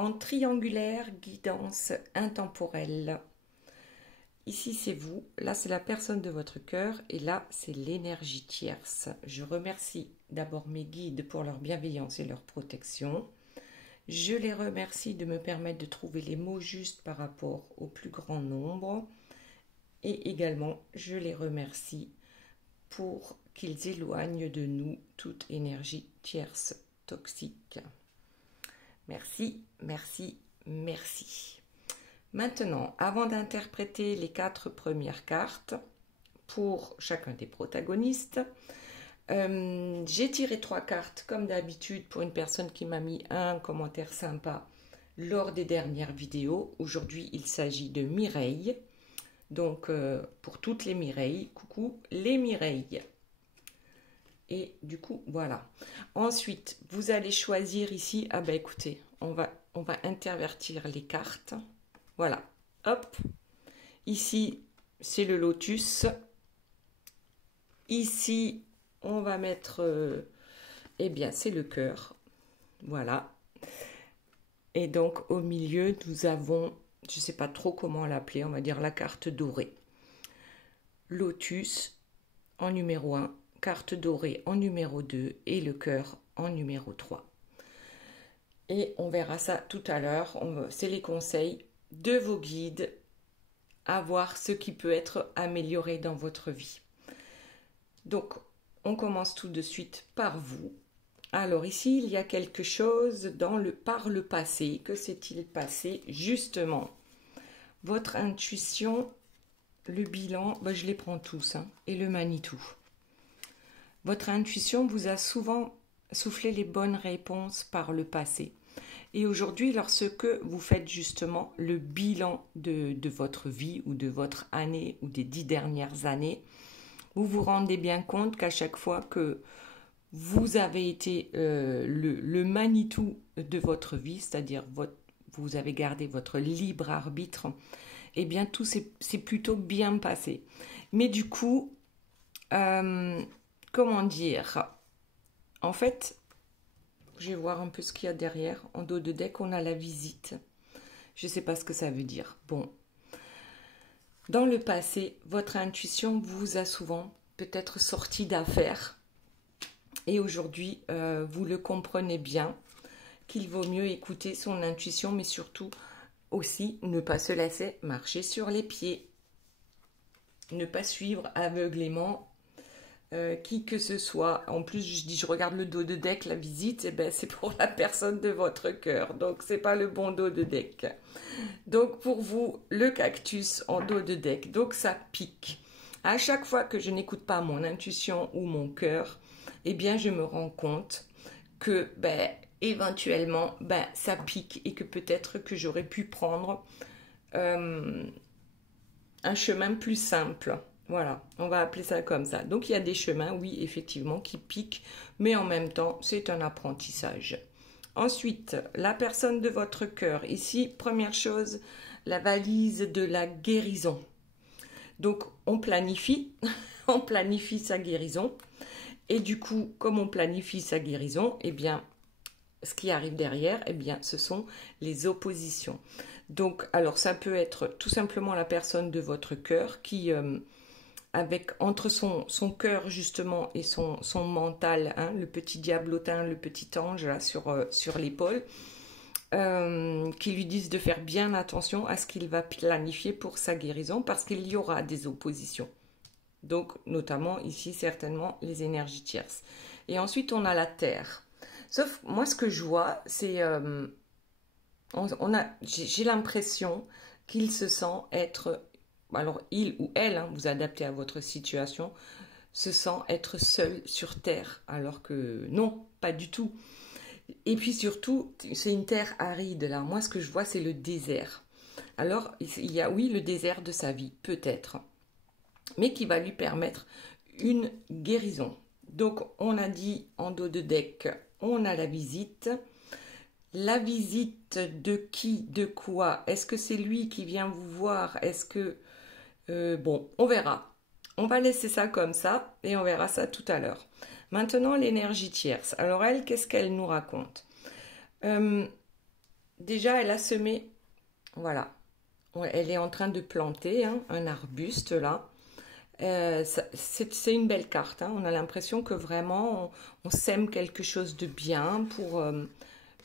en triangulaire, guidance intemporelle. Ici, c'est vous, là, c'est la personne de votre cœur, et là, c'est l'énergie tierce. Je remercie d'abord mes guides pour leur bienveillance et leur protection. Je les remercie de me permettre de trouver les mots justes par rapport au plus grand nombre. Et également, je les remercie pour qu'ils éloignent de nous toute énergie tierce toxique. Merci, merci, merci. Maintenant, avant d'interpréter les 4 premières cartes pour chacun des protagonistes, j'ai tiré 3 cartes comme d'habitude pour une personne qui m'a mis un commentaire sympa lors des dernières vidéos. Aujourd'hui, il s'agit de Mireille. Donc, pour toutes les Mireilles, coucou les Mireilles. Et du coup, voilà. Ensuite, vous allez choisir ici, ah ben écoutez, on va intervertir les cartes. Voilà, hop. Ici, c'est le lotus. Ici, on va mettre, eh bien, c'est le cœur. Voilà. Et donc, au milieu, nous avons, je ne sais pas trop comment l'appeler, on va dire la carte dorée. Lotus en numéro 1, carte dorée en numéro 2 et le cœur en numéro 3. Et on verra ça tout à l'heure. C'est les conseils de vos guides à voir ce qui peut être amélioré dans votre vie. Donc, on commence tout de suite par vous. Alors ici, il y a quelque chose par le passé. Que s'est-il passé justement? Votre intuition, le bilan, ben je les prends tous, hein, et le Manitou. Votre intuition vous a souvent soufflé les bonnes réponses par le passé. Et aujourd'hui, lorsque vous faites justement le bilan de votre vie ou de votre année ou des 10 dernières années, vous vous rendez bien compte qu'à chaque fois que vous avez été le Manitou de votre vie, c'est-à-dire vous avez gardé votre libre arbitre, eh bien tout s'est plutôt bien passé. Mais du coup, comment dire, en fait, je vais voir un peu ce qu'il y a derrière. En dos de deck, on a la visite. Je ne sais pas ce que ça veut dire. Bon. Dans le passé, votre intuition vous a souvent peut-être sorti d'affaires. Et aujourd'hui, vous le comprenez bien, qu'il vaut mieux écouter son intuition, mais surtout aussi ne pas se laisser marcher sur les pieds. Ne pas suivre aveuglément qui que ce soit. En plus, je regarde le dos de deck, la visite, et ben c'est pour la personne de votre cœur. Donc, c'est pas le bon dos de deck. Donc, pour vous, le cactus en dos de deck. Donc, ça pique. À chaque fois que je n'écoute pas mon intuition ou mon cœur, eh bien, je me rends compte que, éventuellement, ça pique et que peut-être que j'aurais pu prendre un chemin plus simple. Voilà, on va appeler ça comme ça. Donc, il y a des chemins, oui, effectivement, qui piquent, mais en même temps, c'est un apprentissage. Ensuite, la personne de votre cœur. Ici, première chose, la valise de la guérison. Donc, on planifie, on planifie sa guérison. Et du coup, comme on planifie sa guérison, eh bien, ce qui arrive derrière, eh bien, ce sont les oppositions. Donc, alors, ça peut être tout simplement la personne de votre cœur qui... entre son cœur justement et son mental, hein, le petit diablotin, le petit ange là sur l'épaule, qui lui disent de faire bien attention à ce qu'il va planifier pour sa guérison parce qu'il y aura des oppositions. Donc notamment ici certainement les énergies tierces. Et ensuite on a la terre. Sauf moi ce que je vois c'est j'ai l'impression qu'il se sent être... Alors, il ou elle, hein, vous adaptez à votre situation, se sent être seul sur Terre, alors que non, pas du tout. Et puis surtout, c'est une terre aride, là. Moi, ce que je vois, c'est le désert. Alors, il y a, oui, le désert de sa vie, peut-être, mais qui va lui permettre une guérison. Donc, on a dit en dos de deck, on a la visite. La visite de qui, de quoi? Est-ce que c'est lui qui vient vous voir? Est-ce que... bon, on verra. On va laisser ça comme ça et on verra ça tout à l'heure. Maintenant, l'énergie tierce. Alors elle, qu'est-ce qu'elle nous raconte? déjà, elle a semé, voilà. Elle est en train de planter hein, un arbuste là. C'est une belle carte. Hein. On a l'impression que vraiment on sème quelque chose de bien pour.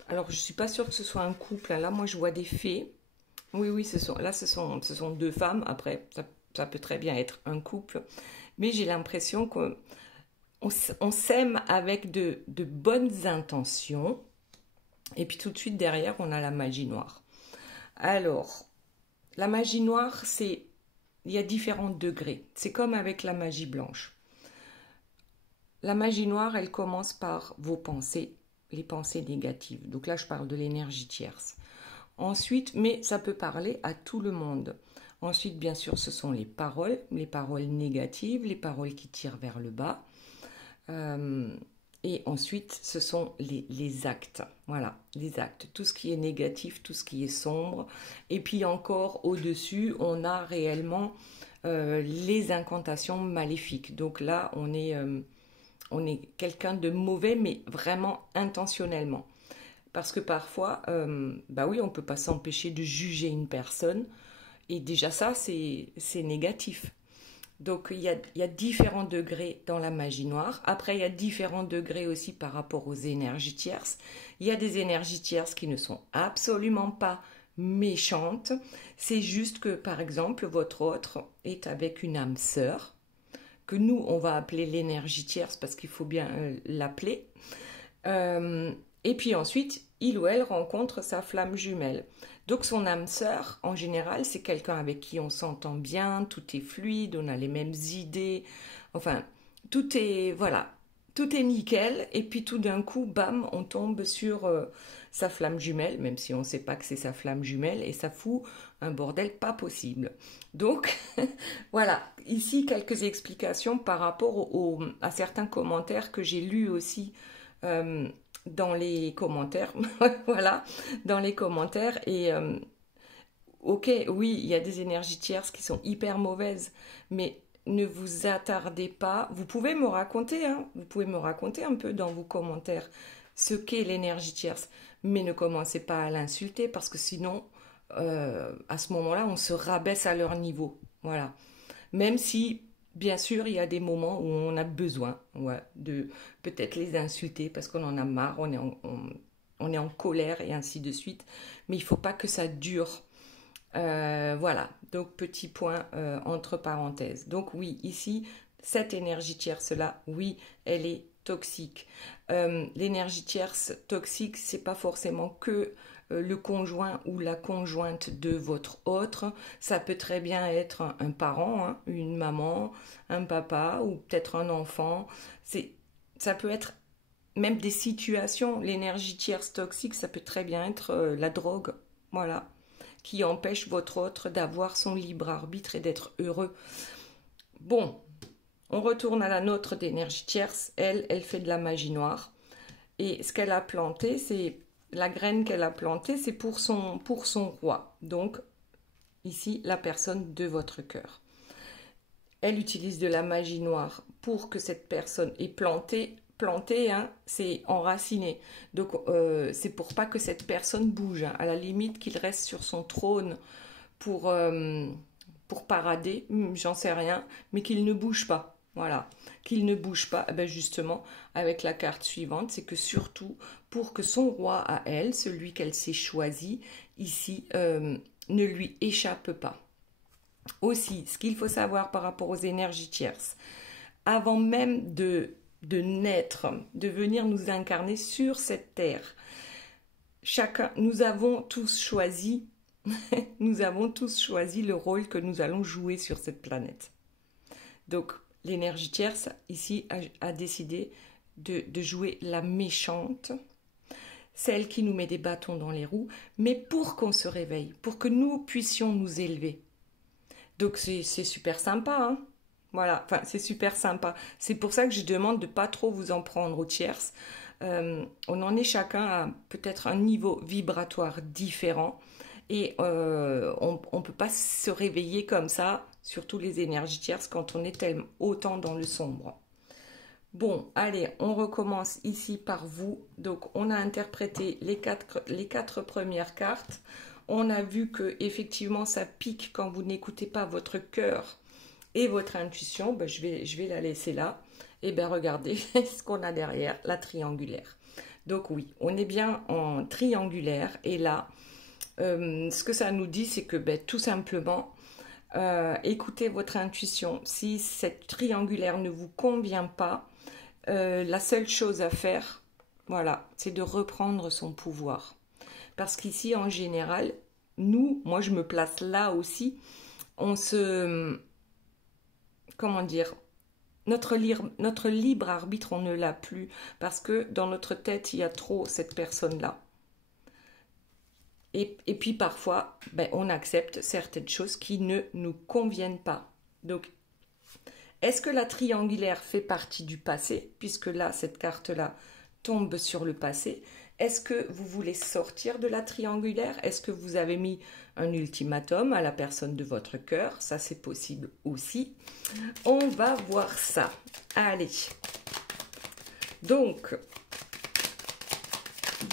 Alors je suis pas sûre que ce soit un couple. Hein. Là, moi, je vois des fées. Oui, oui, ce sont deux femmes. Après, ça peut très bien être un couple. Mais j'ai l'impression qu'on on sème avec de bonnes intentions. Et puis tout de suite derrière, on a la magie noire. Alors, la magie noire, il y a différents degrés. C'est comme avec la magie blanche. La magie noire, elle commence par vos pensées, les pensées négatives. Donc là, je parle de l'énergie tierce. Ensuite, mais ça peut parler à tout le monde. Ensuite, bien sûr, ce sont les paroles négatives, les paroles qui tirent vers le bas. Et ensuite, ce sont les actes. Voilà, les actes. Tout ce qui est négatif, tout ce qui est sombre. Et puis encore, au-dessus, on a réellement les incantations maléfiques. Donc là, on est quelqu'un de mauvais, mais vraiment intentionnellement. Parce que parfois, bah oui, on ne peut pas s'empêcher de juger une personne. Et déjà ça, c'est négatif. Donc il y a différents degrés dans la magie noire. Après, il y a différents degrés aussi par rapport aux énergies tierces. Il y a des énergies tierces qui ne sont absolument pas méchantes. C'est juste que, par exemple, votre autre est avec une âme sœur, que nous, on va appeler l'énergie tierce parce qu'il faut bien l'appeler. Et puis ensuite, il ou elle rencontre sa flamme jumelle. Donc son âme sœur, en général, c'est quelqu'un avec qui on s'entend bien, tout est fluide, on a les mêmes idées, enfin, tout est, voilà, tout est nickel, et puis tout d'un coup, bam, on tombe sur sa flamme jumelle, même si on ne sait pas que c'est sa flamme jumelle, et ça fout un bordel pas possible. Donc, voilà, ici quelques explications par rapport à certains commentaires que j'ai lus aussi dans les commentaires, voilà, dans les commentaires. Et ok, oui, il y a des énergies tierces qui sont hyper mauvaises, mais ne vous attardez pas. Vous pouvez me raconter, hein, vous pouvez me raconter un peu dans vos commentaires ce qu'est l'énergie tierce, mais ne commencez pas à l'insulter parce que sinon, à ce moment-là, on se rabaisse à leur niveau. Voilà. Même si bien sûr, il y a des moments où on a besoin de peut-être les insulter parce qu'on en a marre, on est en colère et ainsi de suite. Mais il ne faut pas que ça dure. Voilà, donc petit point entre parenthèses. Donc oui, ici, cette énergie tierce-là, oui, elle est toxique. L'énergie tierce toxique, c'est pas forcément que le conjoint ou la conjointe de votre autre. Ça peut très bien être un parent, hein, une maman, un papa ou peut-être un enfant. Ça peut être même des situations. L'énergie tierce toxique, ça peut très bien être la drogue, voilà, qui empêche votre autre d'avoir son libre arbitre et d'être heureux. Bon, on retourne à la nôtre d'énergie tierce. Elle fait de la magie noire. Et ce qu'elle a planté, c'est la graine qu'elle a plantée, c'est pour son roi. Donc, ici, la personne de votre cœur. Elle utilise de la magie noire pour que cette personne ait planté, hein, c'est enraciné. Donc, c'est pour pas que cette personne bouge. Hein. À la limite, qu'il reste sur son trône pour parader, j'en sais rien, mais qu'il ne bouge pas. Voilà, qu'il ne bouge pas, ben justement, avec la carte suivante, c'est que surtout, pour que son roi à elle, celui qu'elle s'est choisi, ici, ne lui échappe pas. Aussi, ce qu'il faut savoir par rapport aux énergies tierces, avant même de naître, de venir nous incarner sur cette terre, nous avons tous choisi nous avons tous choisi le rôle que nous allons jouer sur cette planète. Donc, l'énergie tierce, ici, a décidé de jouer la méchante, celle qui nous met des bâtons dans les roues, mais pour qu'on se réveille, pour que nous puissions nous élever. Donc, c'est super sympa, hein. Voilà, enfin, c'est super sympa. C'est pour ça que je demande de ne pas trop vous en prendre aux tierces. On en est chacun à peut-être un niveau vibratoire différent. Et on ne peut pas se réveiller comme ça, surtout les énergies tierces, quand on est autant dans le sombre. Bon, allez, on recommence ici par vous. Donc, on a interprété les quatre premières cartes. On a vu que effectivement ça pique quand vous n'écoutez pas votre cœur et votre intuition. Ben, je vais la laisser là. Et bien, regardez ce qu'on a derrière, la triangulaire. Donc oui, on est bien en triangulaire. Et là, ce que ça nous dit, c'est que ben, tout simplement, écoutez votre intuition. Si cette triangulaire ne vous convient pas, la seule chose à faire, voilà, c'est de reprendre son pouvoir. Parce qu'ici, en général, moi je me place là aussi, on se... Comment dire, notre libre arbitre, on ne l'a plus. Parce que dans notre tête, il y a trop cette personne-là. Et puis parfois, ben, on accepte certaines choses qui ne nous conviennent pas. Donc, est-ce que la triangulaire fait partie du passé? Puisque là, cette carte-là tombe sur le passé. Est-ce que vous voulez sortir de la triangulaire? Est-ce que vous avez mis un ultimatum à la personne de votre cœur? Ça, c'est possible aussi. On va voir ça. Allez. Donc,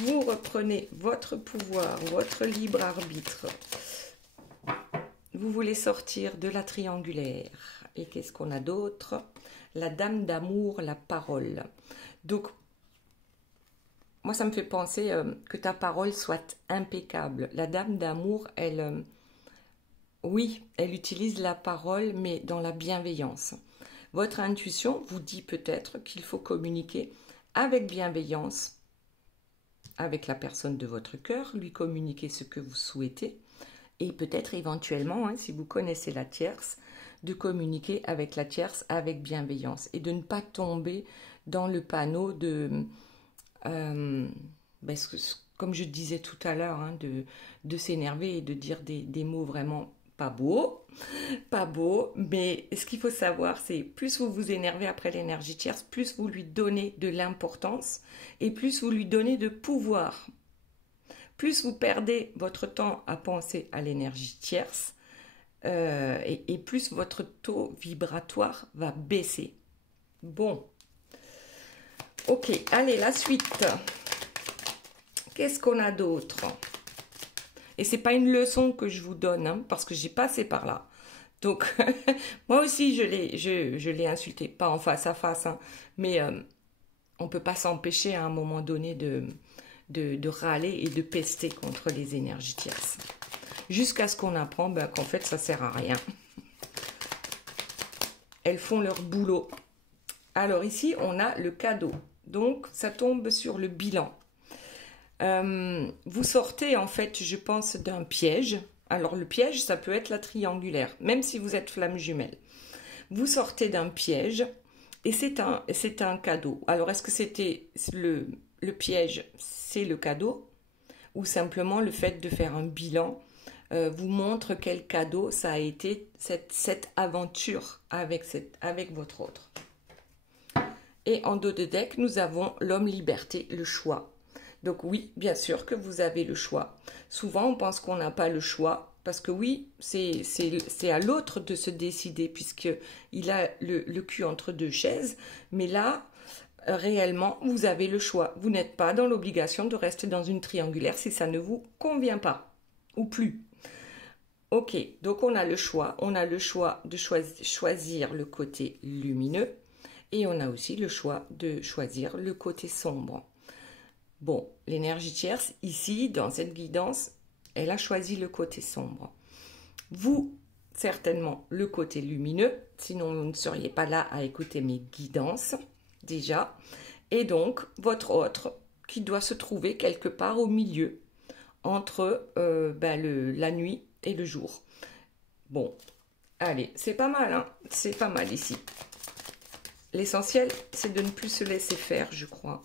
vous reprenez votre pouvoir, votre libre arbitre. Vous voulez sortir de la triangulaire. Et qu'est-ce qu'on a d'autre? La dame d'amour, la parole. Donc, moi, ça me fait penser que ta parole soit impeccable. La dame d'amour, elle, oui, elle utilise la parole, mais dans la bienveillance. Votre intuition vous dit peut-être qu'il faut communiquer avec bienveillance avec la personne de votre cœur, lui communiquer ce que vous souhaitez, et peut-être éventuellement, hein, si vous connaissez la tierce, de communiquer avec la tierce avec bienveillance et de ne pas tomber dans le panneau de... comme je disais tout à l'heure, hein, de s'énerver et de dire des mots vraiment pas beaux, mais ce qu'il faut savoir, c'est plus vous vous énervez après l'énergie tierce, plus vous lui donnez de l'importance et plus vous lui donnez de pouvoir. Plus vous perdez votre temps à penser à l'énergie tierce, et plus votre taux vibratoire va baisser. Bon. Ok, allez, la suite. Qu'est-ce qu'on a d'autre? Et c'est pas une leçon que je vous donne, hein, parce que j'ai passé par là. Donc, moi aussi, je l'ai insulté. Pas en face à face, hein, mais on peut pas s'empêcher à un moment donné de râler et de pester contre les énergies tierces. Jusqu'à ce qu'on apprend qu'en fait, ça sert à rien. Elles font leur boulot. Alors ici, on a le cadeau. Donc, ça tombe sur le bilan. Vous sortez, en fait, je pense, d'un piège. Alors, le piège, ça peut être la triangulaire, même si vous êtes flamme jumelle. Vous sortez d'un piège et c'est un cadeau. Alors, est-ce que c'était le piège, c'est le cadeau? Ou simplement le fait de faire un bilan vous montre quel cadeau ça a été, cette aventure avec votre autre. Et en dos de deck, nous avons l'homme liberté, le choix. Donc oui, bien sûr que vous avez le choix. Souvent, on pense qu'on n'a pas le choix, parce que oui, c'est à l'autre de se décider, puisqu'il a le cul entre deux chaises. Mais là, réellement, vous avez le choix. Vous n'êtes pas dans l'obligation de rester dans une triangulaire si ça ne vous convient pas, ou plus. Ok, donc on a le choix. On a le choix de choisir le côté lumineux, et on a aussi le choix de choisir le côté sombre. Bon, l'énergie tierce, ici, dans cette guidance, elle a choisi le côté sombre. Vous, certainement, le côté lumineux, sinon vous ne seriez pas là à écouter mes guidances, déjà. Et donc, votre autre, qui doit se trouver quelque part au milieu, entre la nuit et le jour. Bon, allez, c'est pas mal, hein, c'est pas mal ici. L'essentiel, c'est de ne plus se laisser faire, je crois.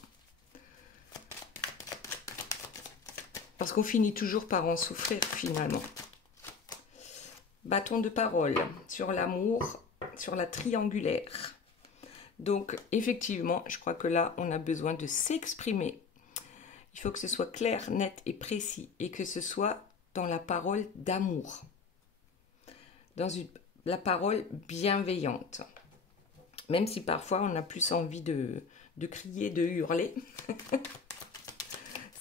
Parce qu'on finit toujours par en souffrir, finalement. Bâton de parole sur l'amour, sur la triangulaire. Donc, effectivement, je crois que là, on a besoin de s'exprimer. Il faut que ce soit clair, net et précis. Et que ce soit dans la parole d'amour. Dans la parole bienveillante. Même si parfois on a plus envie de crier, de hurler.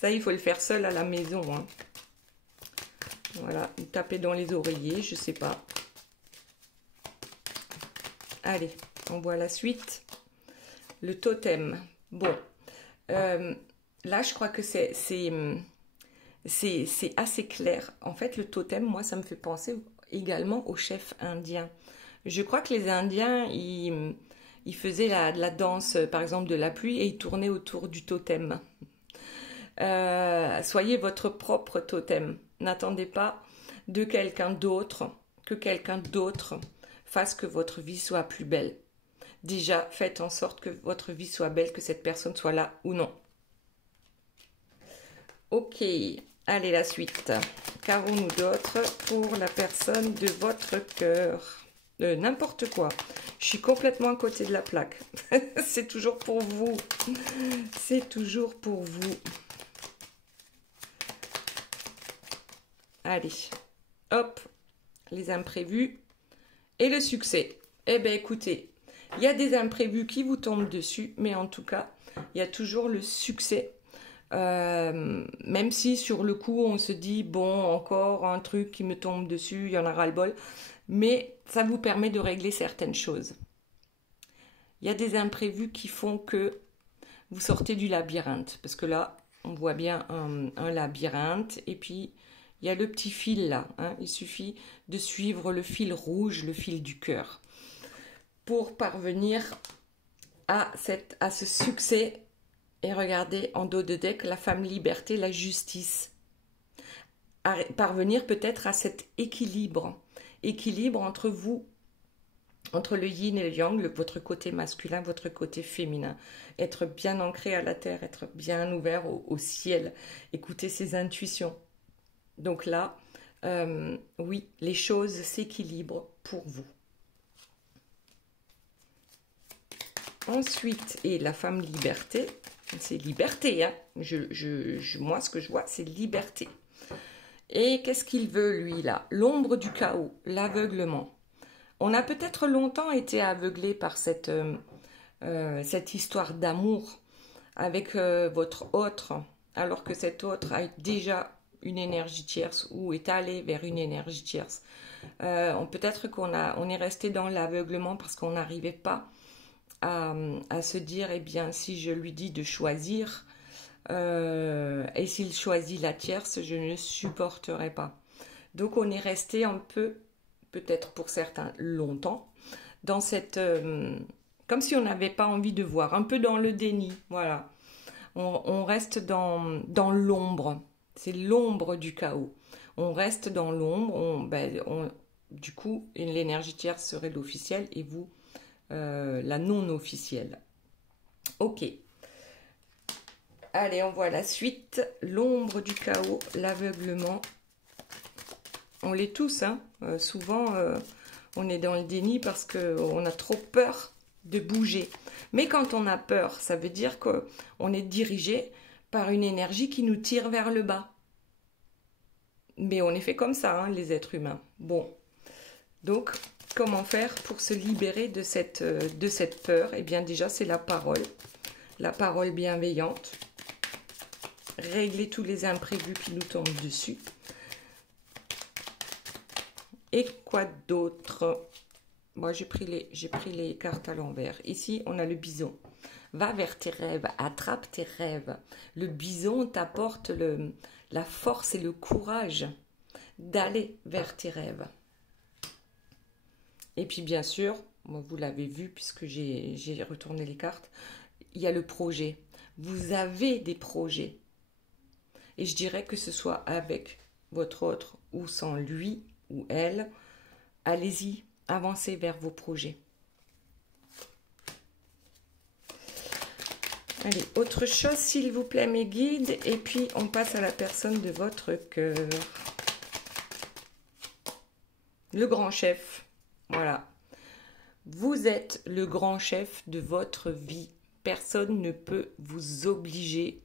Ça, il faut le faire seul à la maison. Hein. Voilà, ou taper dans les oreillers, je sais pas. Allez, on voit la suite. Le totem. Bon, là, je crois que c'est assez clair. En fait, le totem, moi, ça me fait penser également au chef indien. Je crois que les Indiens, ils faisaient la danse, par exemple, de la pluie et ils tournaient autour du totem. Soyez votre propre totem. N'attendez pas de quelqu'un d'autre, que quelqu'un d'autre fasse que votre vie soit plus belle. Déjà, faites en sorte que votre vie soit belle, que cette personne soit là ou non. Ok, allez la suite. Qu'avons-nous d'autre pour la personne de votre cœur? N'importe quoi. Je suis complètement à côté de la plaque. C'est toujours pour vous. C'est toujours pour vous. Allez, hop, les imprévus et le succès. Eh bien, écoutez, il y a des imprévus qui vous tombent dessus, mais en tout cas, il y a toujours le succès. Même si sur le coup, on se dit, bon, encore un truc qui me tombe dessus, il y en a ras-le-bol. Mais ça vous permet de régler certaines choses. Il y a des imprévus qui font que vous sortez du labyrinthe. Parce que là, on voit bien un labyrinthe. Et puis, il y a le petit fil là. Hein. Il suffit de suivre le fil rouge, le fil du cœur. Pour parvenir à ce succès. Et regardez en dos de deck la femme liberté, la justice. Parvenir peut-être à cet équilibre. Équilibre entre vous, entre le yin et le yang, votre côté masculin, votre côté féminin. Être bien ancré à la terre, être bien ouvert au ciel, écouter ses intuitions. Donc là, oui, les choses s'équilibrent pour vous. Ensuite, et la femme liberté, c'est liberté, hein. Moi, ce que je vois, c'est liberté. Et qu'est-ce qu'il veut, lui, là? L'ombre du chaos, l'aveuglement. On a peut-être longtemps été aveuglé par cette histoire d'amour avec votre autre, alors que cet autre a déjà une énergie tierce ou est allé vers une énergie tierce. Peut-être on est resté dans l'aveuglement parce qu'on n'arrivait pas à se dire, eh bien, si je lui dis de choisir, et s'il choisit la tierce, je ne supporterai pas. Donc on est resté un peu, peut-être pour certains longtemps, dans cette... comme si on n'avait pas envie de voir, un peu dans le déni, voilà. On reste dans l'ombre, c'est l'ombre du chaos. On reste dans l'ombre, du coup, l'énergie tierce serait l'officielle et vous, la non officielle. Ok. Allez, on voit la suite. L'ombre du chaos, l'aveuglement. On l'est tous, hein. Souvent, on est dans le déni parce qu'on a trop peur de bouger. Mais quand on a peur, ça veut dire qu'on est dirigé par une énergie qui nous tire vers le bas. Mais on est fait comme ça, hein, les êtres humains. Bon. Donc, comment faire pour se libérer de cette peur? Eh bien, déjà, c'est la parole bienveillante. Régler tous les imprévus qui nous tombent dessus. Et quoi d'autre? Moi, j'ai pris les cartes à l'envers. Ici, on a le bison. Va vers tes rêves, attrape tes rêves. Le bison t'apporte la force et le courage d'aller vers tes rêves. Et puis, bien sûr, vous l'avez vu puisque j'ai retourné les cartes, il y a le projet. Vous avez des projets. Et je dirais que ce soit avec votre autre ou sans lui ou elle, allez-y, avancez vers vos projets. Allez, autre chose, s'il vous plaît, mes guides. Et puis, on passe à la personne de votre cœur. Le grand chef. Voilà. Vous êtes le grand chef de votre vie. Personne ne peut vous obliger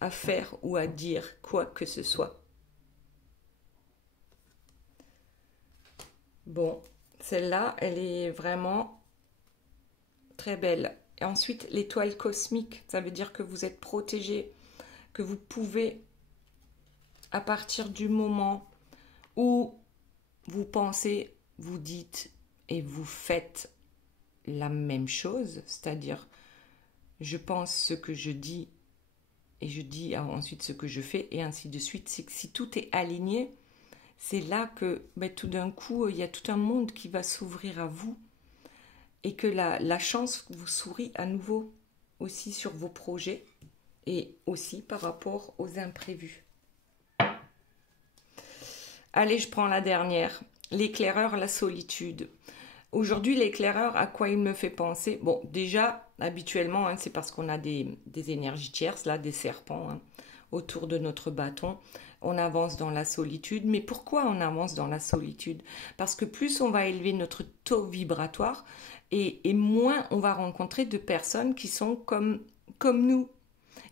à faire ou à dire quoi que ce soit. Bon, celle-là, elle est vraiment très belle. Et ensuite, l'étoile cosmique, ça veut dire que vous êtes protégé, que vous pouvez, à partir du moment où vous pensez, vous dites et vous faites la même chose, c'est-à-dire je pense ce que je dis et je dis ensuite ce que je fais et ainsi de suite. C'est que si tout est aligné, c'est là que tout d'un coup, il y a tout un monde qui va s'ouvrir à vous et que la chance vous sourit à nouveau aussi sur vos projets et aussi par rapport aux imprévus. Allez, je prends la dernière. L'éclaireur, la solitude. Aujourd'hui, l'éclaireur, à quoi il me fait penser? Bon, déjà, habituellement, c'est parce qu'on a des énergies tierces, là, des serpents autour de notre bâton. On avance dans la solitude. Mais pourquoi on avance dans la solitude? Parce que plus on va élever notre taux vibratoire et moins on va rencontrer de personnes qui sont comme nous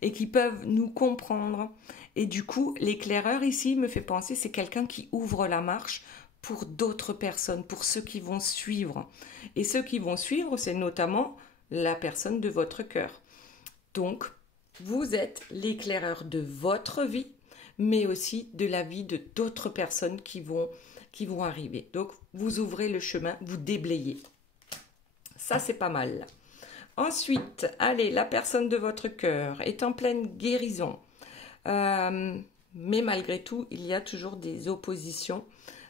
et qui peuvent nous comprendre. Et du coup, l'éclaireur ici me fait penser, c'est quelqu'un qui ouvre la marche pour d'autres personnes, pour ceux qui vont suivre. Et ceux qui vont suivre, c'est notamment la personne de votre cœur. Donc, vous êtes l'éclaireur de votre vie, mais aussi de la vie de d'autres personnes qui vont arriver. Donc, vous ouvrez le chemin, vous déblayez. Ça, c'est pas mal. Ensuite, allez, la personne de votre cœur est en pleine guérison. Mais malgré tout, il y a toujours des oppositions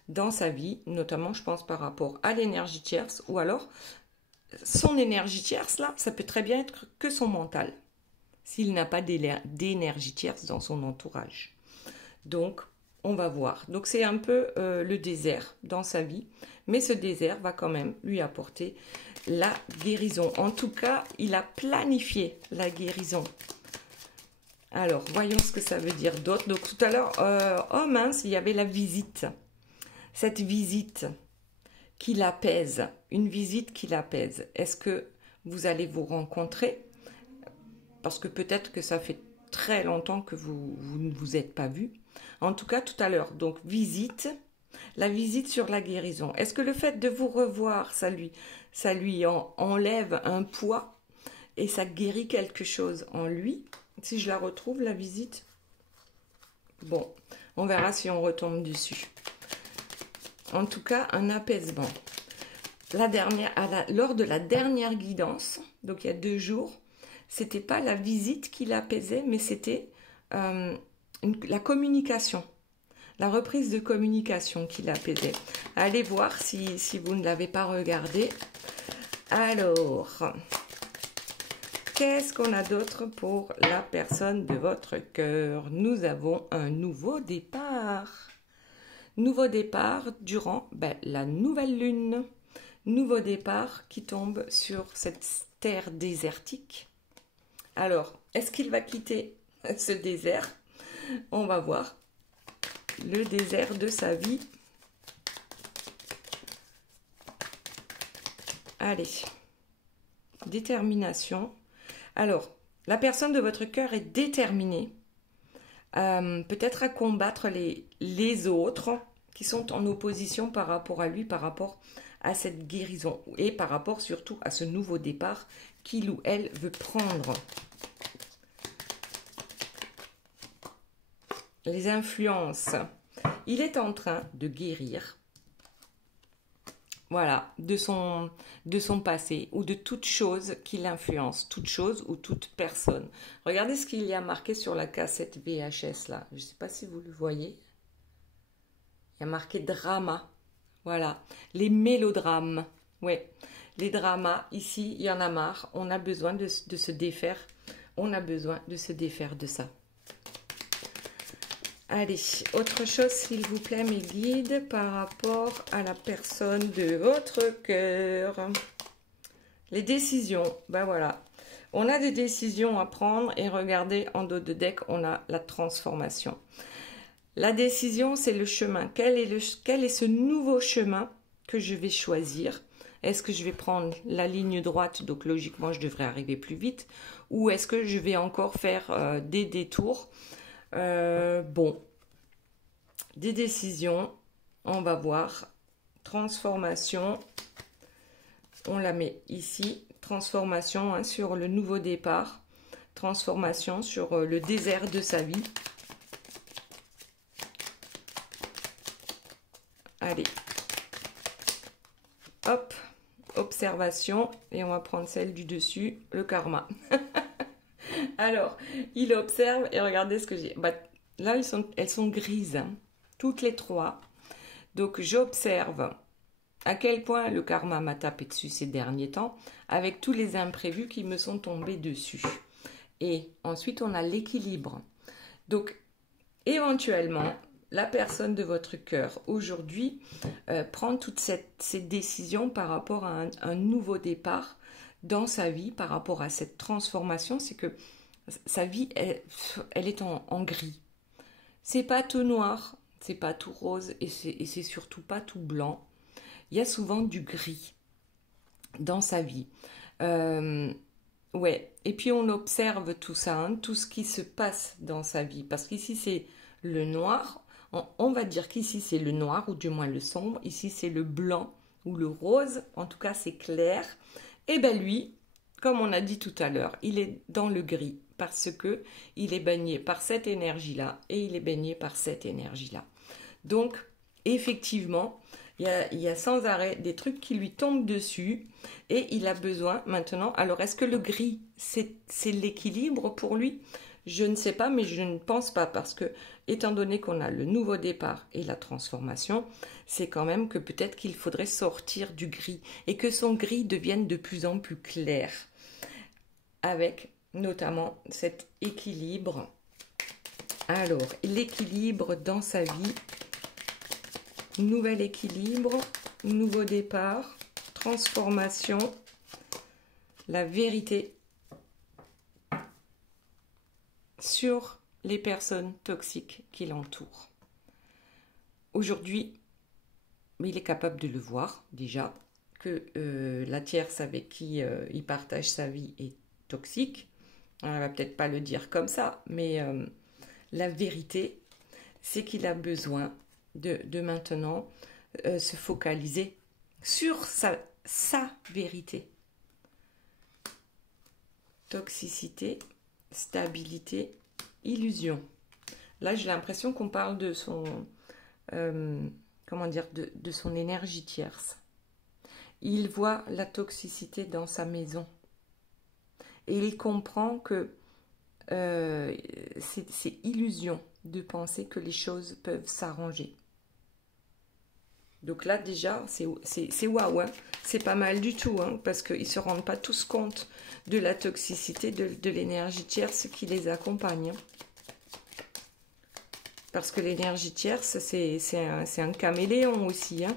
dans sa vie, notamment je pense par rapport à l'énergie tierce, ou alors son énergie tierce, là, ça peut très bien être que son mental, s'il n'a pas d'énergie tierce dans son entourage. Donc, on va voir. Donc, c'est un peu le désert dans sa vie, mais ce désert va quand même lui apporter la guérison. En tout cas, il a planifié la guérison. Alors, voyons ce que ça veut dire d'autre. Donc, tout à l'heure, oh mince, il y avait la visite. Cette visite qui l'apaise, une visite qui l'apaise. Est-ce que vous allez vous rencontrer? Parce que peut-être que ça fait très longtemps que vous ne vous êtes pas vus. En tout cas, tout à l'heure, donc visite, la visite sur la guérison. Est-ce que le fait de vous revoir, ça lui enlève un poids et ça guérit quelque chose en lui? Si je la retrouve, la visite. Bon, on verra si on retombe dessus. En tout cas, un apaisement. Lors de la dernière guidance, donc il y a 2 jours, c'était pas la visite qui l'apaisait, mais c'était la communication, la reprise de communication qui l'apaisait. Allez voir si vous ne l'avez pas regardé. Alors, qu'est-ce qu'on a d'autre pour la personne de votre cœur? Nous avons un nouveau départ. Nouveau départ durant la nouvelle lune. Nouveau départ qui tombe sur cette terre désertique. Alors, est-ce qu'il va quitter ce désert? On va voir. Le désert de sa vie. Allez. Détermination. Alors, la personne de votre cœur est déterminée. Peut-être à combattre les autres qui sont en opposition par rapport à lui, par rapport à cette guérison et par rapport surtout à ce nouveau départ qu'il ou elle veut prendre. Les influences. Il est en train de guérir, voilà, de son passé ou de toute chose qui l'influence, toute chose ou toute personne. Regardez ce qu'il y a marqué sur la cassette VHS là. Je ne sais pas si vous le voyez. Il y a marqué drama. Voilà, les mélodrames. Ouais, les dramas. Ici, il y en a marre. On a besoin de se défaire. On a besoin de se défaire de ça. Allez, autre chose, s'il vous plaît, mes guides, par rapport à la personne de votre cœur. Les décisions, ben voilà. On a des décisions à prendre et regardez, en dos de deck, on a la transformation. La décision, c'est le chemin. Quel est ce nouveau chemin que je vais choisir? Est-ce que je vais prendre la ligne droite, donc logiquement, je devrais arriver plus vite, ou est-ce que je vais encore faire des détours? Bon, des décisions, on va voir. Transformation, on la met ici. transformation hein, sur le nouveau départ, transformation sur le désert de sa vie. Allez, hop, observation, et on va prendre celle du dessus, le karma. Alors, il observe, et regardez ce que j'ai. Bah, là, elles sont grises, hein, toutes les trois. Donc, j'observe à quel point le karma m'a tapé dessus ces derniers temps, avec tous les imprévus qui me sont tombés dessus. Et ensuite, on a l'équilibre. Donc, éventuellement, la personne de votre cœur, aujourd'hui, prend toutes ces décisions par rapport à un nouveau départ dans sa vie, par rapport à cette transformation. C'est que sa vie, elle est en gris. C'est pas tout noir, c'est pas tout rose, et c'est surtout pas tout blanc. Il y a souvent du gris dans sa vie. Ouais, et puis on observe tout ça, hein, tout ce qui se passe dans sa vie. Parce qu'ici, c'est le noir. On va dire qu'ici, c'est le noir, ou du moins le sombre. Ici, c'est le blanc ou le rose. En tout cas, c'est clair. Et bien lui, comme on a dit tout à l'heure, il est dans le gris. Parce que il est baigné par cette énergie-là. Et il est baigné par cette énergie-là. Donc, effectivement, il y a sans arrêt des trucs qui lui tombent dessus et il a besoin maintenant. Alors, est-ce que le gris, c'est l'équilibre pour lui? Je ne sais pas, mais je ne pense pas parce que, étant donné qu'on a le nouveau départ et la transformation, c'est quand même que peut-être qu'il faudrait sortir du gris et que son gris devienne de plus en plus clair avec notamment cet équilibre. Alors, l'équilibre dans sa vie. Nouvel équilibre, nouveau départ, transformation, la vérité sur les personnes toxiques qui l'entourent. Aujourd'hui, il est capable de le voir déjà, que la tierce avec qui il partage sa vie est toxique. Alors, elle va peut-être pas le dire comme ça, mais la vérité, c'est qu'il a besoin de maintenant se focaliser sur sa vérité. Toxicité, stabilité, illusion. Là, j'ai l'impression qu'on parle de son, comment dire, de son énergie tierce. Il voit la toxicité dans sa maison. Et il comprend que c'est illusion de penser que les choses peuvent s'arranger. Donc là, déjà, c'est waouh, hein. C'est pas mal du tout, hein, parce qu'ils ne se rendent pas tous compte de la toxicité de l'énergie tierce qui les accompagne. Parce que l'énergie tierce, c'est un caméléon aussi. Hein.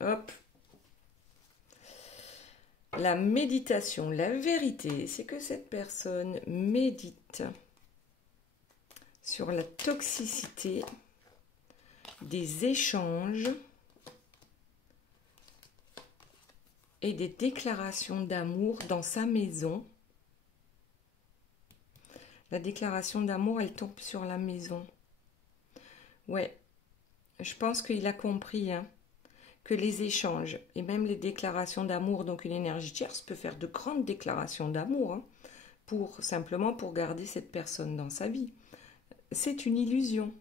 Hop. La méditation, la vérité, c'est que cette personne médite sur la toxicité des échanges et des déclarations d'amour dans sa maison. La déclaration d'amour, elle tombe sur la maison. Ouais, je pense qu'il a compris hein, que les échanges et même les déclarations d'amour, donc une énergie tierce peut faire de grandes déclarations d'amour hein, simplement pour garder cette personne dans sa vie. C'est une illusion.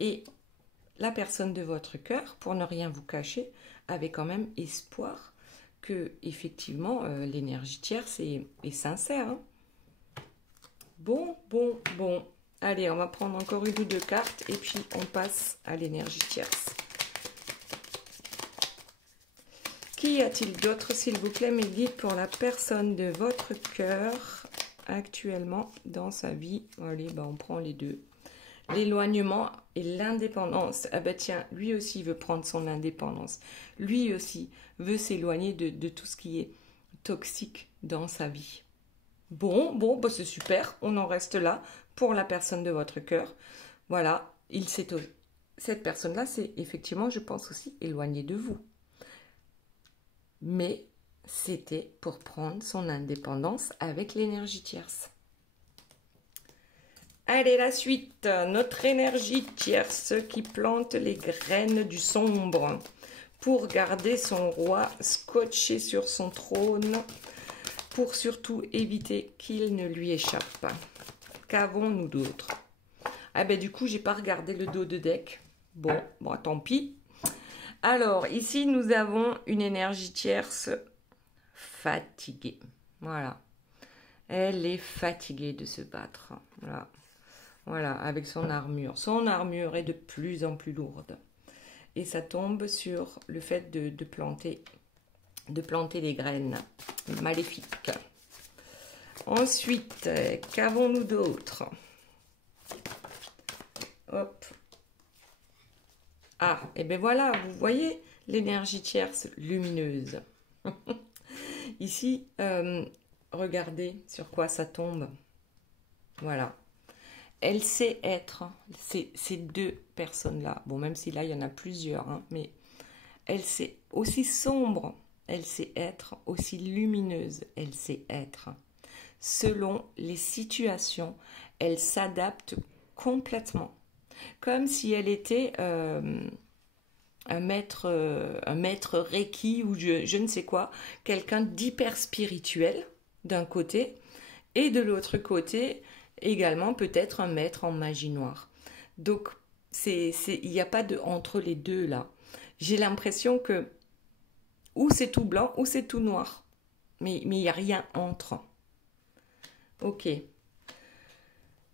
Et la personne de votre cœur, pour ne rien vous cacher, avait quand même espoir que, effectivement, l'énergie tierce est sincère. Hein. Bon. Allez, on va prendre encore une ou deux cartes et puis on passe à l'énergie tierce. Qu'y a-t-il d'autre, s'il vous plaît, mes guides, pour la personne de votre cœur actuellement dans sa vie? Allez, on prend les deux. L'éloignement et l'indépendance. Ah ben tiens, lui aussi veut prendre son indépendance. Lui aussi veut s'éloigner de tout ce qui est toxique dans sa vie. Bon, c'est super. On en reste là pour la personne de votre cœur. Voilà, cette personne-là, c'est effectivement, je pense aussi, éloignée de vous. Mais c'était pour prendre son indépendance avec l'énergie tierce. Allez, la suite, notre énergie tierce qui plante les graines du sombre pour garder son roi scotché sur son trône, pour surtout éviter qu'il ne lui échappe. Qu'avons-nous d'autre? Ah ben du coup, j'ai pas regardé le dos de deck. Bon, tant pis. Alors, ici, nous avons une énergie tierce fatiguée. Voilà. Elle est fatiguée de se battre. Voilà. Voilà, avec son armure. Son armure est de plus en plus lourde. Et ça tombe sur le fait de planter des graines maléfiques. Ensuite, qu'avons-nous d'autre? Hop. Ah, et bien voilà, vous voyez l'énergie tierce lumineuse. Ici, regardez sur quoi ça tombe. Voilà. Elle sait être, ces deux personnes-là, bon, même si là, il y en a plusieurs, hein, mais elle sait aussi sombre, elle sait être, aussi lumineuse, elle sait être. Selon les situations, elle s'adapte complètement. Comme si elle était un maître Reiki ou je ne sais quoi, quelqu'un d'hyper spirituel d'un côté, et de l'autre côté, également peut-être un maître en magie noire. Donc, il n'y a pas de entre les deux là. J'ai l'impression que ou c'est tout blanc ou c'est tout noir. Mais il n'y a rien entre. Ok.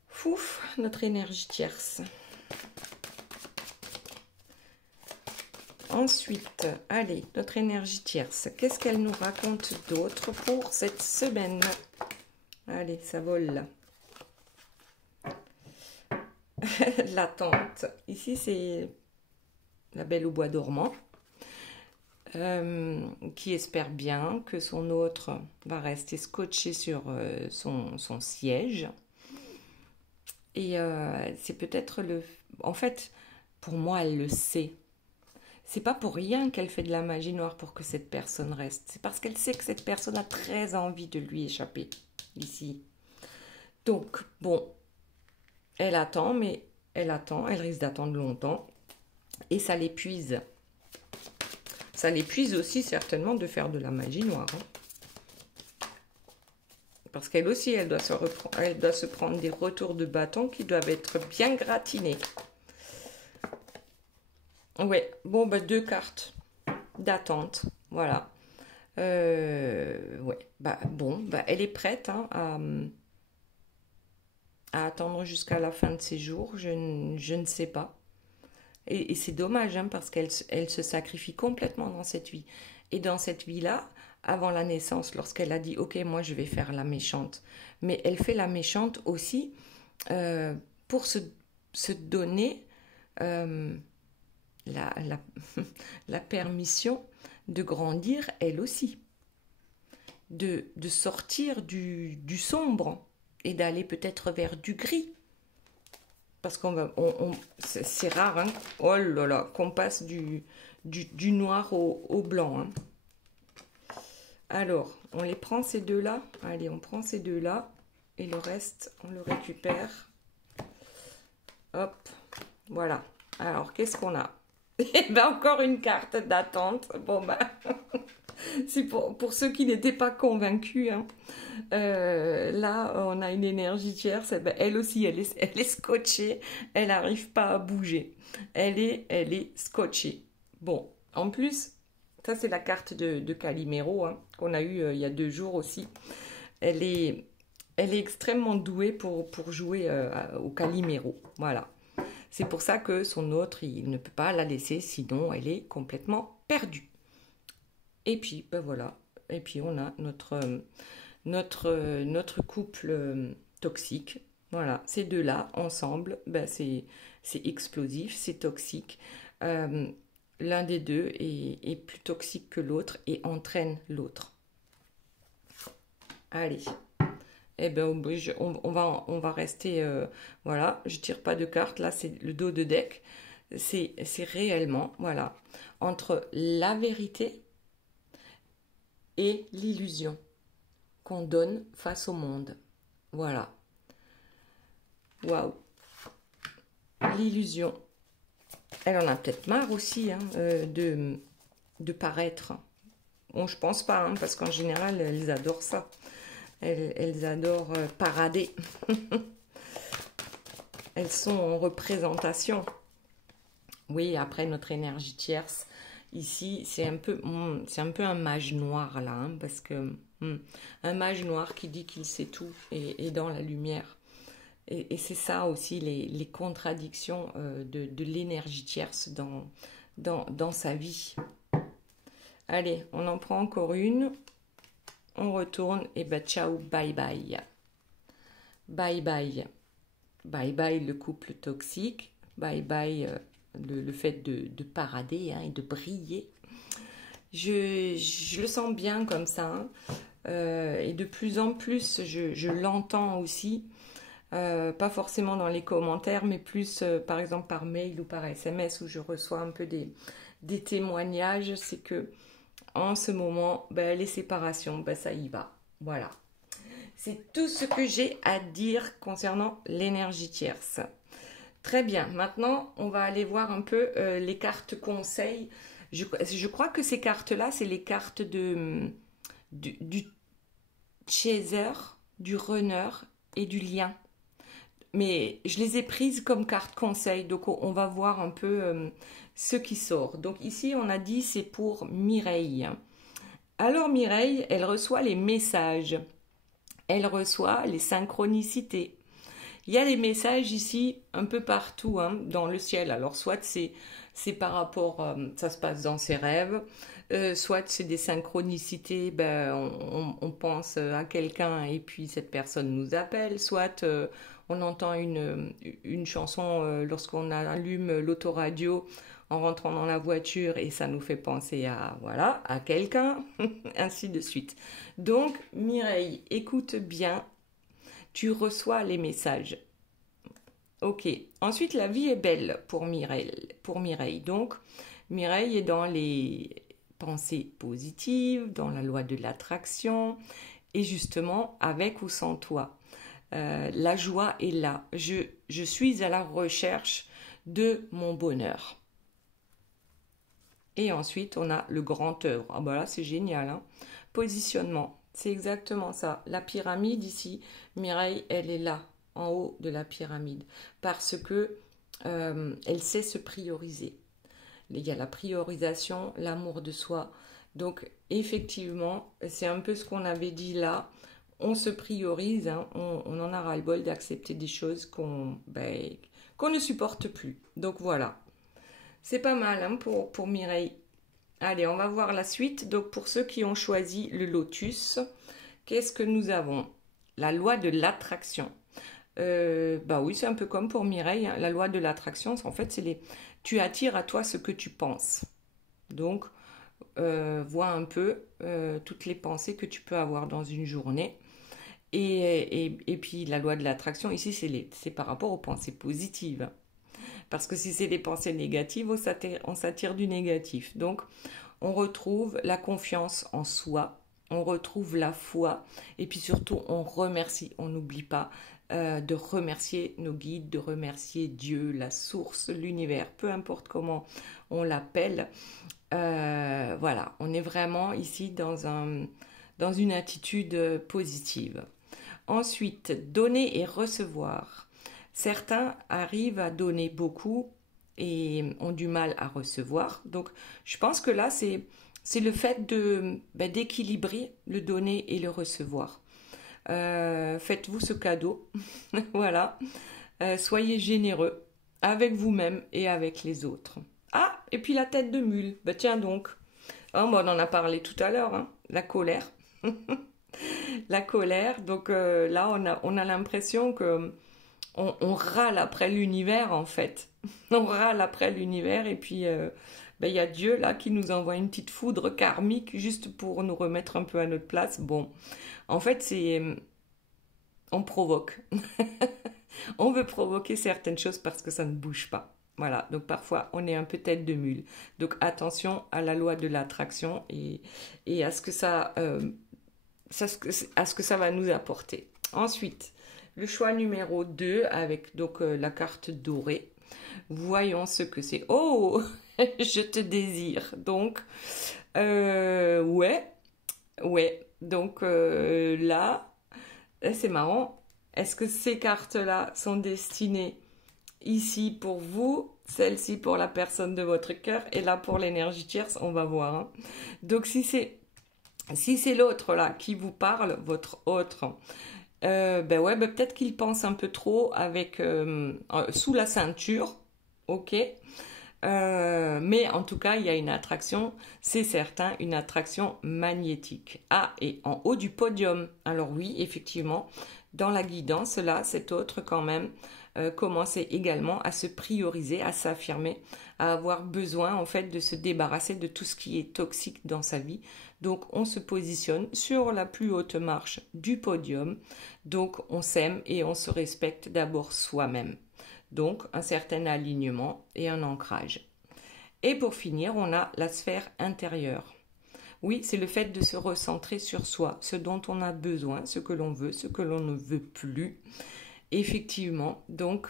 Fouf, notre énergie tierce. Ensuite, allez, notre énergie tierce. Qu'est-ce qu'elle nous raconte d'autre pour cette semaine? Allez, ça vole. L'attente. Ici, c'est la Belle au bois dormant. Qui espère bien que son autre va rester scotché sur son siège. Et c'est peut-être le... En fait, pour moi, elle le sait. C'est pas pour rien qu'elle fait de la magie noire pour que cette personne reste. C'est parce qu'elle sait que cette personne a très envie de lui échapper, ici. Donc, bon, elle attend, mais elle attend, elle risque d'attendre longtemps. Et ça l'épuise. Ça l'épuise aussi certainement de faire de la magie noire. Hein. Parce qu'elle aussi, elle doit se prendre des retours de bâton qui doivent être bien gratinés. Ouais, bon, bah, 2 cartes d'attente, voilà. Ouais, bah, bon, bah, elle est prête hein, à attendre jusqu'à la fin de ses jours, je ne sais pas. Et c'est dommage, hein, parce qu'elle se sacrifie complètement dans cette vie. Et dans cette vie-là, avant la naissance, lorsqu'elle a dit « Ok, moi, je vais faire la méchante », mais elle fait la méchante aussi pour se donner la permission de grandir, elle aussi. De sortir du sombre et d'aller peut-être vers du gris. Parce c'est rare, hein, oh là là, qu'on passe du noir au blanc. Hein. Alors, on les prend ces deux-là. Allez, on prend ces deux-là. Et le reste, on le récupère. Hop, voilà. Alors, qu'est-ce qu'on a? Eh ben, encore une carte d'attente. Bon, ben, c'est pour ceux qui n'étaient pas convaincus. Hein. Là, on a une énergie tierce. Ben, elle aussi, elle est scotchée. Elle n'arrive pas à bouger. Elle est scotchée. Bon, en plus, ça, c'est la carte de Calimero hein, qu'on a eue il y a 2 jours aussi. Elle est extrêmement douée pour jouer au Calimero. Voilà. C'est pour ça que son autre, il ne peut pas la laisser, sinon elle est complètement perdue. Et puis, ben voilà. Et puis, on a notre couple toxique. Voilà, ces deux-là, ensemble, ben c'est explosif, c'est toxique. L'un des deux est plus toxique que l'autre et entraîne l'autre. Allez. Eh bien, on va rester... voilà, je tire pas de cartes. Là, c'est le dos de deck. C'est réellement, voilà, entre la vérité et l'illusion qu'on donne face au monde. Voilà. Waouh. L'illusion. Elle en a peut-être marre aussi hein, de paraître. Bon, je pense pas, hein, parce qu'en général, elles adorent ça. Elles adorent parader. Elles sont en représentation. Oui, après notre énergie tierce, ici, c'est un peu un mage noir là, hein, parce que un mage noir qui dit qu'il sait tout et dans la lumière. Et c'est ça aussi les contradictions de l'énergie tierce dans sa vie. Allez, on en prend encore une. On retourne et bah ciao, bye bye. Bye bye. Bye bye le couple toxique. Bye bye le fait de parader, hein, et de briller. Je le sens bien comme ça. Hein. Et de plus en plus, je l'entends aussi. Pas forcément dans les commentaires, mais plus par exemple par mail ou par SMS où je reçois un peu des témoignages. C'est que en ce moment, ben, les séparations, ben, ça y va. Voilà. C'est tout ce que j'ai à dire concernant l'énergie tierce. Très bien. Maintenant, on va aller voir un peu les cartes conseils. Je crois que ces cartes-là, c'est les cartes du chaser, du runner et du lien. Mais je les ai prises comme carte conseil, donc on va voir un peu ce qui sort. Donc ici, on a dit c'est pour Mireille. Alors Mireille, elle reçoit les messages, elle reçoit les synchronicités. Il y a des messages ici un peu partout, hein, dans le ciel. Alors soit c'est par rapport, ça se passe dans ses rêves, soit c'est des synchronicités, ben, on pense à quelqu'un et puis cette personne nous appelle, soit on entend une chanson lorsqu'on allume l'autoradio en rentrant dans la voiture et ça nous fait penser à, voilà, à quelqu'un, ainsi de suite. Donc Mireille, écoute bien, tu reçois les messages. Ok, ensuite la vie est belle pour Mireille. Donc Mireille est dans les pensées positives, dans la loi de l'attraction et justement avec ou sans toi. La joie est là. Je suis à la recherche de mon bonheur. Et ensuite, on a le grand œuvre. Ah bah là, c'est génial. Hein. Positionnement, c'est exactement ça. La pyramide ici, Mireille, elle est là, en haut de la pyramide. Parce que elle sait se prioriser. Il y a la priorisation, l'amour de soi. Donc, effectivement, c'est un peu ce qu'on avait dit là. On se priorise, hein, on en a ras-le-bol d'accepter des choses qu'on ne supporte plus. Donc voilà, c'est pas mal, hein, pour Mireille. Allez, on va voir la suite. Donc pour ceux qui ont choisi le lotus, qu'est-ce que nous avons? La loi de l'attraction. Bah oui, c'est un peu comme pour Mireille, hein. La loi de l'attraction, en fait, tu attires à toi ce que tu penses. Donc, vois un peu toutes les pensées que tu peux avoir dans une journée. Et puis la loi de l'attraction, ici, c'est par rapport aux pensées positives. Parce que si c'est des pensées négatives, on s'attire du négatif. Donc, on retrouve la confiance en soi, on retrouve la foi, et puis surtout, on remercie. On n'oublie pas de remercier nos guides, de remercier Dieu, la source, l'univers, peu importe comment on l'appelle. Voilà, on est vraiment ici dans une attitude positive. Ensuite, donner et recevoir. Certains arrivent à donner beaucoup et ont du mal à recevoir. Donc, je pense que là, c'est le fait d'équilibrer le donner et le recevoir. Faites-vous ce cadeau. Voilà. Soyez généreux avec vous-même et avec les autres. Ah, et puis la tête de mule. Bah tiens donc. Oh, bah, on en a parlé tout à l'heure, hein. La colère. La colère. Donc là, on a l'impression que on râle après l'univers, en fait. On râle après l'univers et puis y a Dieu là qui nous envoie une petite foudre karmique juste pour nous remettre un peu à notre place. Bon, en fait, on provoque. On veut provoquer certaines choses parce que ça ne bouge pas. Voilà, donc parfois on est un peu tête de mule. Donc attention à la loi de l'attraction et à ce que à ce que ça va nous apporter. Ensuite, le choix numéro 2 avec donc la carte dorée. Voyons ce que c'est. Oh, je te désire. Donc, ouais. Donc là, c'est marrant. Est-ce que ces cartes-là sont destinées ici pour vous, celle-ci pour la personne de votre cœur et là pour l'énergie tierce, on va voir. Hein. Donc si c'est l'autre là qui vous parle, votre autre, peut-être qu'il pense un peu trop avec sous la ceinture, ok. Mais en tout cas, il y a une attraction, c'est certain, une attraction magnétique. Ah, et en haut du podium. Alors oui, effectivement, dans la guidance, là, cet autre quand même commençait également à se prioriser, à s'affirmer, à avoir besoin en fait de se débarrasser de tout ce qui est toxique dans sa vie. Donc on se positionne sur la plus haute marche du podium. Donc on s'aime et on se respecte d'abord soi-même. Donc un certain alignement et un ancrage. Et pour finir, on a la sphère intérieure. Oui, c'est le fait de se recentrer sur soi, ce dont on a besoin, ce que l'on veut, ce que l'on ne veut plus. Effectivement, donc,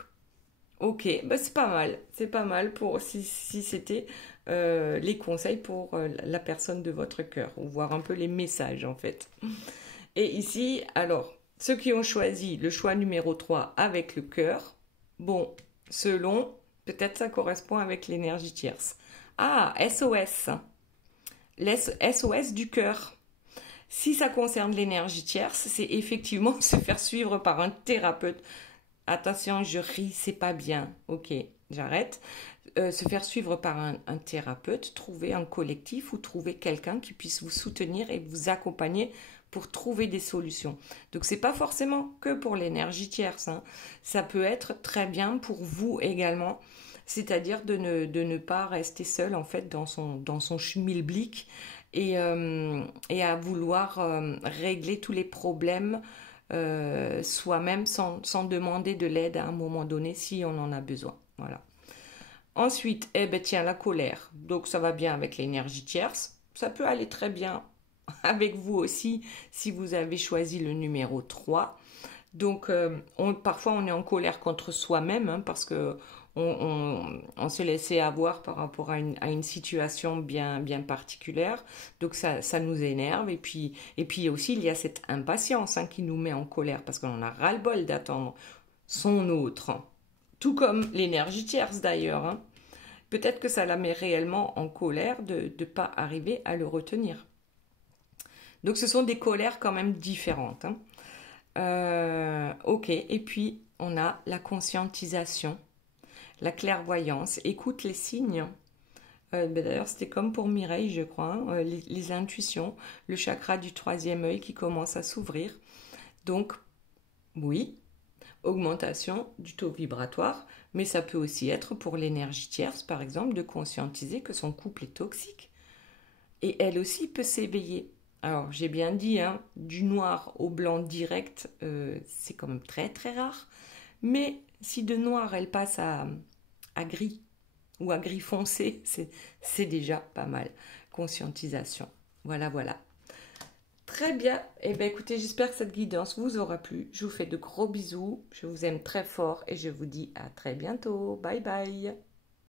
ok, c'est pas mal pour si c'était les conseils pour la personne de votre cœur, ou voir un peu les messages en fait. Et ici, alors, ceux qui ont choisi le choix numéro 3 avec le cœur, bon, selon, peut-être ça correspond avec l'énergie tierce. Ah, SOS, SOS du cœur. Si ça concerne l'énergie tierce, c'est effectivement se faire suivre par un thérapeute. Attention, je ris, c'est pas bien. Ok, j'arrête. Se faire suivre par un thérapeute, trouver un collectif ou trouver quelqu'un qui puisse vous soutenir et vous accompagner pour trouver des solutions. Donc c'est pas forcément que pour l'énergie tierce. Hein. Ça peut être très bien pour vous également. C'est-à-dire de ne pas rester seul en fait dans son schmilblick et à vouloir régler tous les problèmes soi-même sans demander de l'aide à un moment donné si on en a besoin. Voilà. Ensuite, tiens, la colère. Donc ça va bien avec l'énergie tierce. Ça peut aller très bien avec vous aussi si vous avez choisi le numéro 3. Donc parfois on est en colère contre soi-même hein, parce que on se laissait avoir par rapport à une situation bien particulière. Donc ça nous énerve. Et puis aussi, il y a cette impatience hein, qui nous met en colère parce qu'on en a ras-le-bol d'attendre son autre. Tout comme l'énergie tierce d'ailleurs. Hein. Peut-être que ça la met réellement en colère de ne pas arriver à le retenir. Donc ce sont des colères quand même différentes. Hein. Ok, et puis on a la conscientisation. La clairvoyance, écoute les signes. D'ailleurs, c'était comme pour Mireille, je crois, hein, les intuitions, le chakra du 3e œil qui commence à s'ouvrir. Donc, oui, augmentation du taux vibratoire, mais ça peut aussi être pour l'énergie tierce, par exemple, de conscientiser que son couple est toxique. Et elle aussi peut s'éveiller. Alors, j'ai bien dit, hein, du noir au blanc direct, c'est quand même très très rare. Mais si de noir, elle passe à gris ou à gris foncé, c'est déjà pas mal. Conscientisation. Voilà. Très bien. Eh bien, écoutez, j'espère que cette guidance vous aura plu. Je vous fais de gros bisous. Je vous aime très fort et je vous dis à très bientôt. Bye bye.